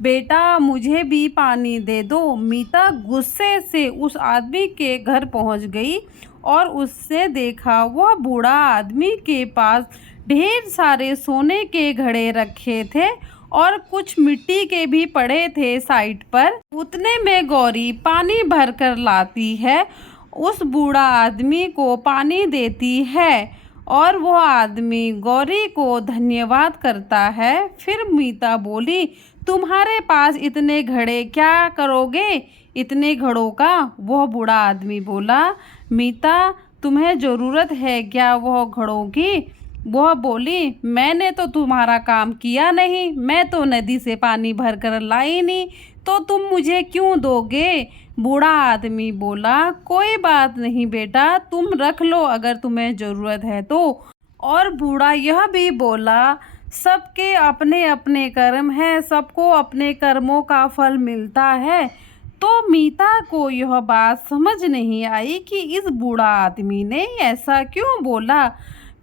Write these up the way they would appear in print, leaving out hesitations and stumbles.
बेटा मुझे भी पानी दे दो। मीता गुस्से से उस आदमी के घर पहुंच गई और उससे देखा वह बूढ़ा आदमी के पास ढेर सारे सोने के घड़े रखे थे और कुछ मिट्टी के भी पड़े थे साइड पर। उतने में गौरी पानी भर कर लाती है, उस बूढ़ा आदमी को पानी देती है और वो आदमी गौरी को धन्यवाद करता है। फिर मीता बोली, तुम्हारे पास इतने घड़े क्या करोगे इतने घड़ों का? वह बूढ़ा आदमी बोला, मीता तुम्हें ज़रूरत है क्या वह घड़ों की? वह बोली, मैंने तो तुम्हारा काम किया नहीं, मैं तो नदी से पानी भर कर लाई नहीं, तो तुम मुझे क्यों दोगे? बूढ़ा आदमी बोला, कोई बात नहीं बेटा, तुम रख लो अगर तुम्हें ज़रूरत है तो। और बूढ़ा यह भी बोला, सबके अपने अपने कर्म हैं, सबको अपने कर्मों का फल मिलता है। तो मीता को यह बात समझ नहीं आई कि इस बूढ़ा आदमी ने ऐसा क्यों बोला।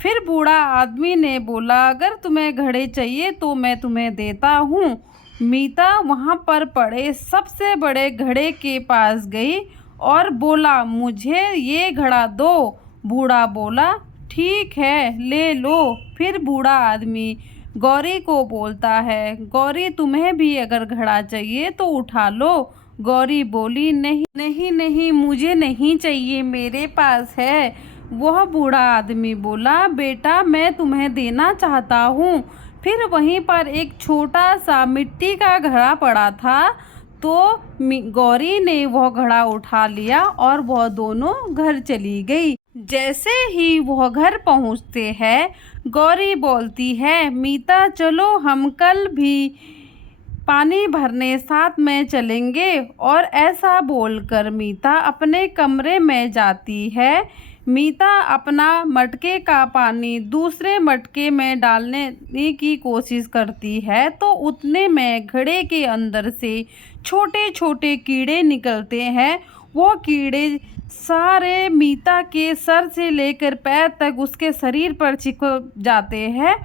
फिर बूढ़ा आदमी ने बोला, अगर तुम्हें घड़े चाहिए तो मैं तुम्हें देता हूँ। मीता वहाँ पर पड़े सबसे बड़े घड़े के पास गई और बोला, मुझे ये घड़ा दो। बूढ़ा बोला, ठीक है ले लो। फिर बूढ़ा आदमी गौरी को बोलता है, गौरी तुम्हें भी अगर घड़ा चाहिए तो उठा लो। गौरी बोली, नहीं नहीं नहीं, मुझे नहीं चाहिए, मेरे पास है। वह बूढ़ा आदमी बोला, बेटा मैं तुम्हें देना चाहता हूँ। फिर वहीं पर एक छोटा सा मिट्टी का घड़ा पड़ा था, तो गौरी ने वह घड़ा उठा लिया और वह दोनों घर चली गई। जैसे ही वह घर पहुँचते हैं, गौरी बोलती है, मीता चलो हम कल भी पानी भरने साथ में चलेंगे। और ऐसा बोलकर मीता अपने कमरे में जाती है। मीता अपना मटके का पानी दूसरे मटके में डालने की कोशिश करती है, तो उतने में घड़े के अंदर से छोटे छोटे कीड़े निकलते हैं। वो कीड़े सारे मीता के सर से लेकर पैर तक उसके शरीर पर चिपक जाते हैं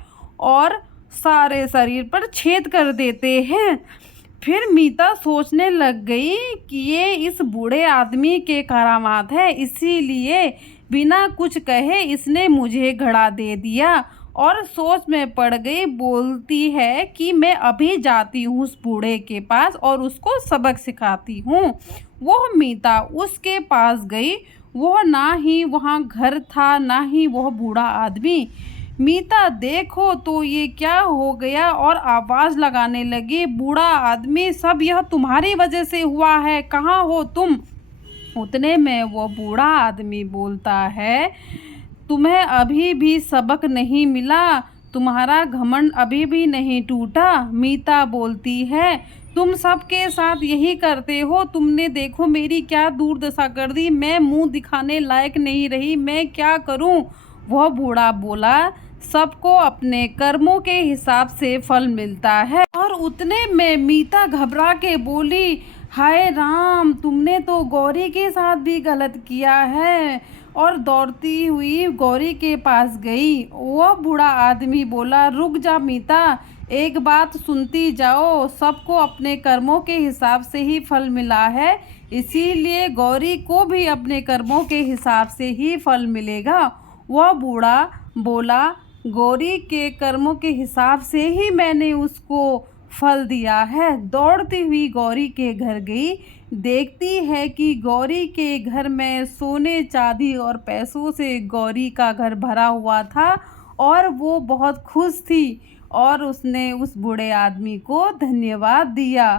और सारे शरीर पर छेद कर देते हैं। फिर मीता सोचने लग गई कि ये इस बूढ़े आदमी के करामात है, इसीलिए बिना कुछ कहे इसने मुझे घड़ा दे दिया। और सोच में पड़ गई, बोलती है कि मैं अभी जाती हूँ उस बूढ़े के पास और उसको सबक सिखाती हूँ। वह मीता उसके पास गई। वह ना ही वहाँ घर था ना ही वह बूढ़ा आदमी। मीता देखो तो ये क्या हो गया, और आवाज़ लगाने लगी, बूढ़ा आदमी सब यह तुम्हारी वजह से हुआ है, कहाँ हो तुम? उतने में वो बूढ़ा आदमी बोलता है, तुम्हें अभी भी सबक नहीं मिला, तुम्हारा घमंड अभी भी नहीं टूटा। मीता बोलती है, तुम सबके साथ यही करते हो, तुमने देखो मेरी क्या दुर्दशा कर दी, मैं मुंह दिखाने लायक नहीं रही, मैं क्या करूं? वह बूढ़ा बोला, सबको अपने कर्मों के हिसाब से फल मिलता है। और उतने में मीता घबरा के बोली, हाय राम, तुमने तो गौरी के साथ भी गलत किया है। और दौड़ती हुई गौरी के पास गई। वह बूढ़ा आदमी बोला, रुक जा मीता, एक बात सुनती जाओ, सबको अपने कर्मों के हिसाब से ही फल मिला है, इसीलिए गौरी को भी अपने कर्मों के हिसाब से ही फल मिलेगा। वह बूढ़ा बोला, गौरी के कर्मों के हिसाब से ही मैंने उसको फल दिया है। दौड़ती हुई गौरी के घर गई, देखती है कि गौरी के घर में सोने चांदी और पैसों से गौरी का घर भरा हुआ था और वो बहुत खुश थी और उसने उस बूढ़े आदमी को धन्यवाद दिया।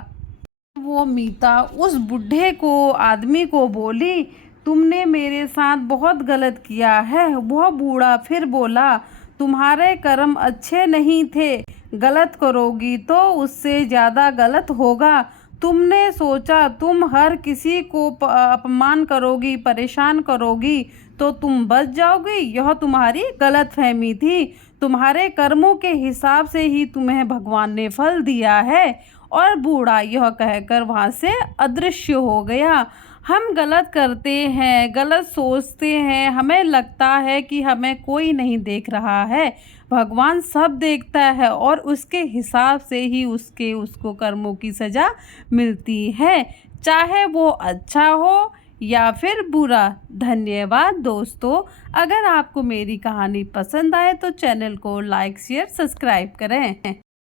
वो मीता उस बूढ़े को आदमी को बोली, तुमने मेरे साथ बहुत गलत किया है। वह बूढ़ा फिर बोला, तुम्हारे कर्म अच्छे नहीं थे, गलत करोगी तो उससे ज़्यादा गलत होगा। तुमने सोचा तुम हर किसी को अपमान करोगी, परेशान करोगी तो तुम बच जाओगी, यह तुम्हारी गलत फहमी थी। तुम्हारे कर्मों के हिसाब से ही तुम्हें भगवान ने फल दिया है। और बूढ़ा यह कहकर वहाँ से अदृश्य हो गया। हम गलत करते हैं, गलत सोचते हैं, हमें लगता है कि हमें कोई नहीं देख रहा है। भगवान सब देखता है और उसके हिसाब से ही उसको कर्मों की सज़ा मिलती है, चाहे वो अच्छा हो या फिर बुरा। धन्यवाद दोस्तों। अगर आपको मेरी कहानी पसंद आए तो चैनल को लाइक, शेयर, सब्सक्राइब करें।